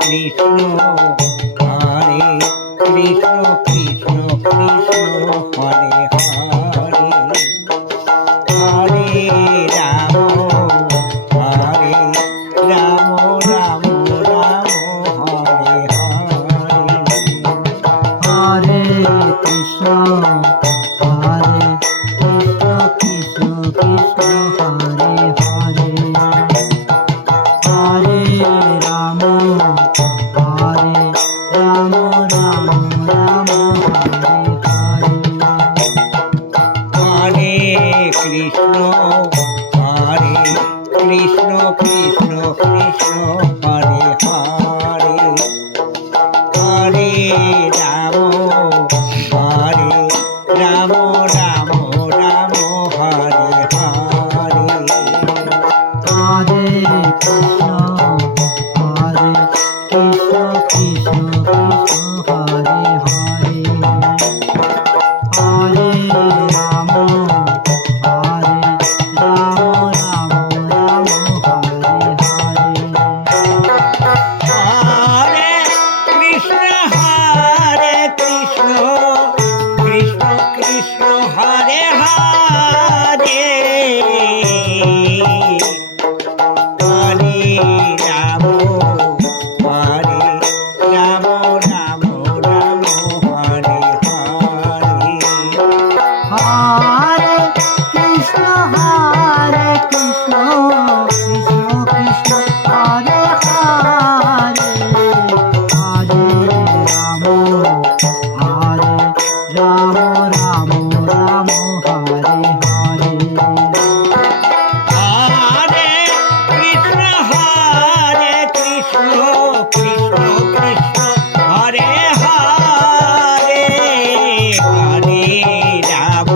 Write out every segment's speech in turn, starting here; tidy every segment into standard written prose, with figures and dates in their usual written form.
Krishna Hare Krishna Krishna Krishna Hare Hare Hare Ram Hare Ram Ram Ram Hare Hare Hare Krishna Krishna Krishna Hare Hare Hare Ram Ram Ram Hare Hare Hare Krishna Krishna Krishna Hare Hare Hare Ram Ram Ram Ram Hare Hare Hare Krishna Krishna Hare Hare Hare Ram Ram Ram Hare Hare Hare Krishna Krishna Krishna Hare Hare Hare Ram Ram Ram Ram Hare Hare Hare Krishna Krishna Krishna Hare Hare Hare Ram Ram Ram Hare Hare Hare Krishna Krishna Krishna Hare Hare Hare Ram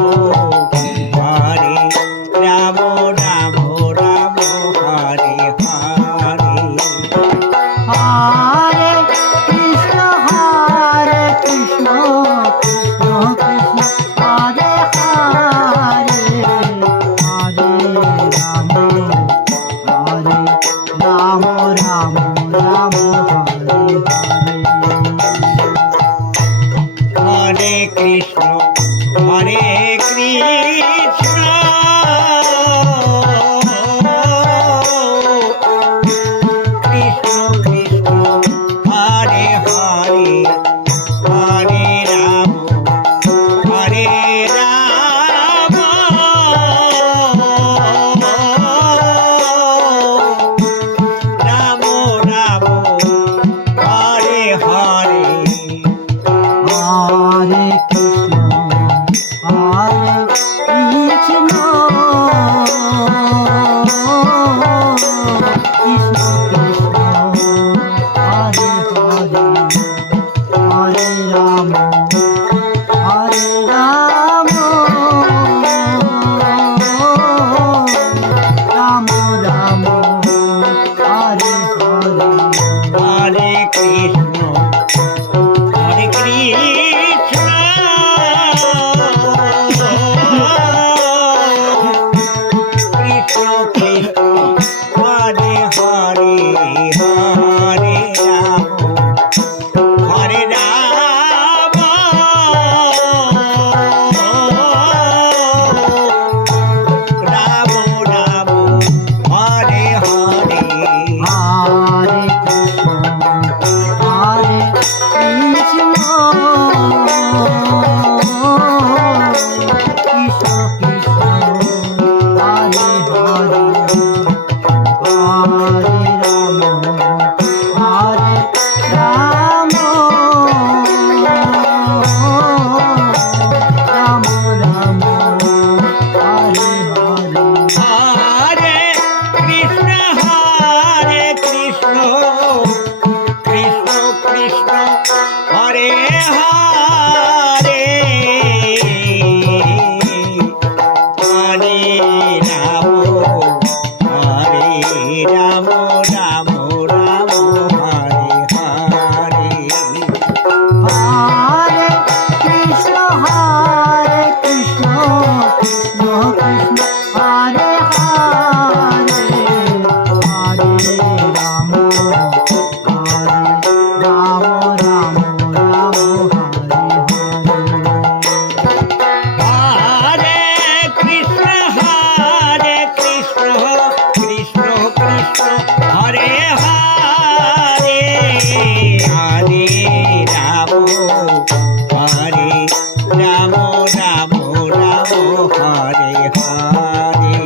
Hare Hare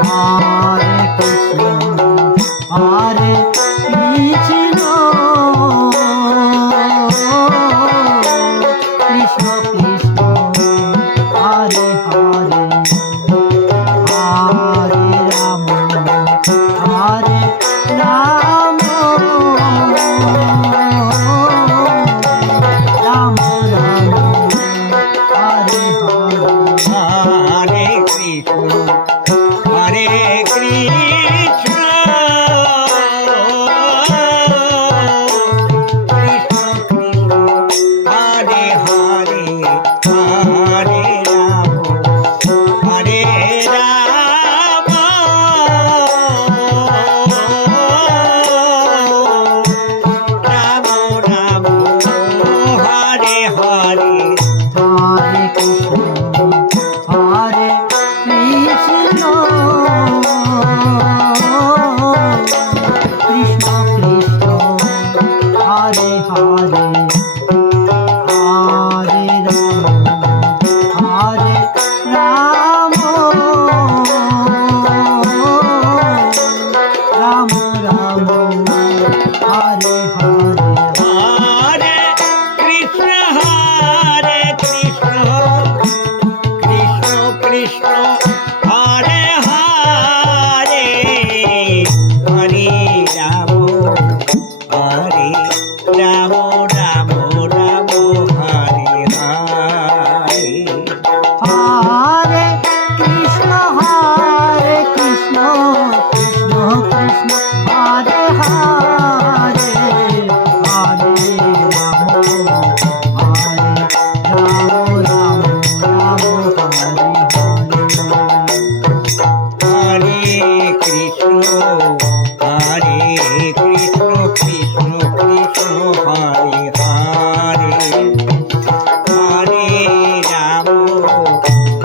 Hare Krishna, Hare Krishna, Krishna Krishna, Hare Hare, Hare Rama, Hare Rama, Rama Rama, Hare Hare. Hare Krishna Hare Krishna Krishna Krishna Hare Hare Hare Ram Hare Ram Ram Ram Hare Hare Hare Krishna, Hare Krishna, Krishna Krishna, Hare Hare, Hare Rama, Rama Rama, Hare Hare. Hare Krishna Krishna Krishna Hare Hare Hare Ram Ram Ram Ram Hare Hare Hare Krishna, Krishna Krishna, Hare Hare,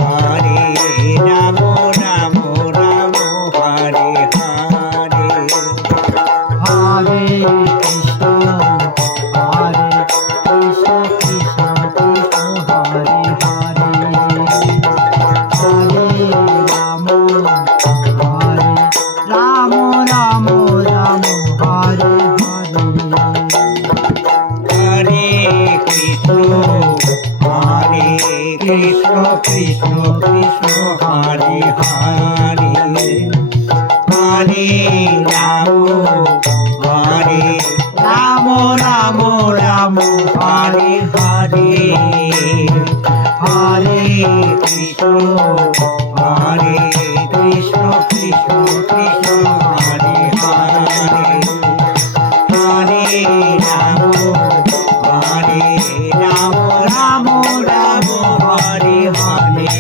Hare Rama, Rama Rama, Hare Hare. Hare Krishna Krishna Krishna Hare Hare Hare Ram Ram Ram Hare Hare Hare Krishna, Krishna Krishna, Hare Hare, Hare Rama, Rama Rama, Hare Hare. Hare Krishna Krishna Krishna Hare Hare Hare Ram Ram Ram Hare Hare Hare Krishna Krishna Hare Hare Hare Ram Ram Hare Hare